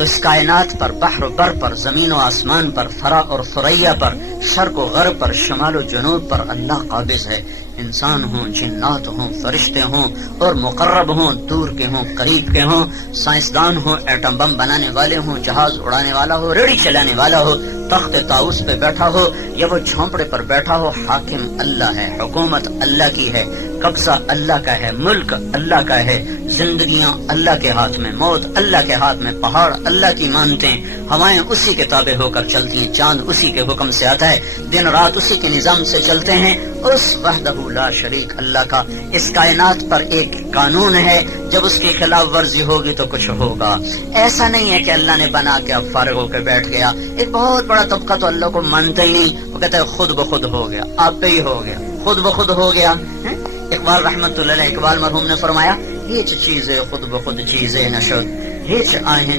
تو اس کائنات پر، بحر و بر پر، زمین و آسمان پر، فرا اور ثریا پر، شرق و غرب پر، شمال و جنوب پر اللہ قابض ہے۔ انسان ہوں، جنات ہوں، فرشتے ہوں اور مقرب ہوں، دور کے ہوں، قریب کے ہوں، سائنسدان ہوں، ایٹم بم بنانے والے ہوں، جہاز اڑانے والا ہو، ریڑھی چلانے والا ہو، تخت طاؤس پہ بیٹھا ہو یا وہ جھونپڑے پر بیٹھا ہو، حاکم اللہ ہے، حکومت اللہ کی ہے، قبضہ اللہ کا ہے، ملک اللہ کا ہے، زندگیاں اللہ کے ہاتھ میں، موت اللہ کے ہاتھ میں، پہاڑ اللہ کی مانتے ہیں، ہوائیں اسی کے تابع ہو کر چلتی ہیں، چاند اسی کے حکم سے آتا ہے، دن رات اسی کے نظام سے چلتے ہیں۔ اس وحدہ لا شریک اللہ کا اس کائنات پر ایک قانون ہے، جب اس کی خلاف ورزی ہوگی تو کچھ ہوگا۔ ایسا نہیں ہے کہ اللہ نے بنا کے اب فارغ ہو کے بیٹھ گیا۔ ایک بہت بڑا طبقہ تو اللہ کو مانتا ہی نہیں، وہ کہتا ہے خود بخود ہو گیا، آپ پہ ہی ہو گیا، خود بخود ہو گیا۔ اقبال رحمت اللہ علیہ، اقبال مرحوم نے فرمایا، ہیچ چیز خود بخود چیز نشد، ہیچ آئین